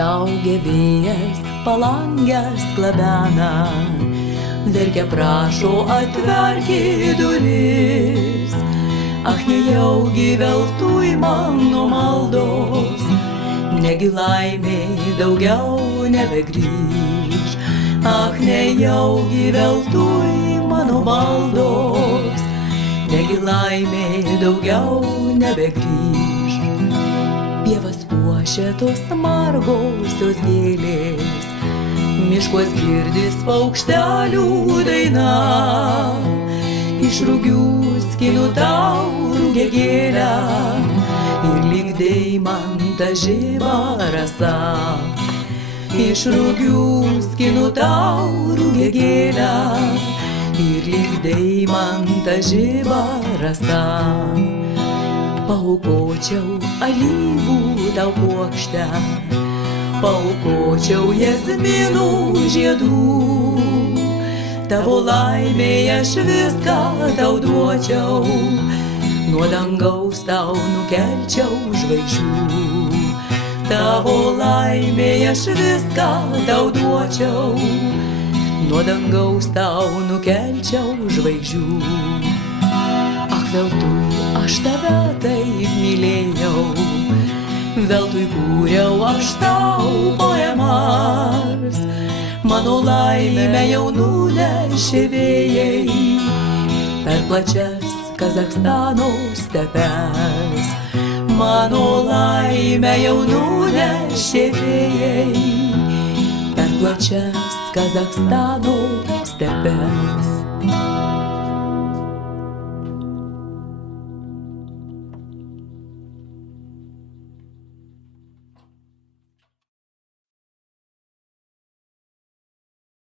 Staugia vėjas, palangės klabena, verkia prašo atverki duris. Ach, nejaugi veltui mano maldos, negi laimė daugiau nebegrįž. Ach, nejaugi veltui mano maldos, negi laimė daugiau nebegrįž. Pievas puošia tos margosios gėlės, miškuos girdis paukštelių daina. Iš rugių skinu tau rugiagėlę ir lyg deimantą žiba rasa. Iš rugių skinu tau rugiagėlę ir lyg deimantą žiba rasa. Paaukočiau alyvų tau puokštę, paaukočiau jazminų žiedų. Tavo laimėj aš viską tau duočiau, nuo dangaus tau nukelčiau žvaigždžių. Tavo laimėj aš viską tau duočiau, nuo dangaus tau nukelčiau žvaigždžių. Ach, veltui aš tave taip mylėjau, veltui kūriau aš tau poemas. Mano laimę jau nunešė vėjai per plačias Kazachstano stepes. Mano laimę jau nunešė vėjai per plačias Kazachstano stepes.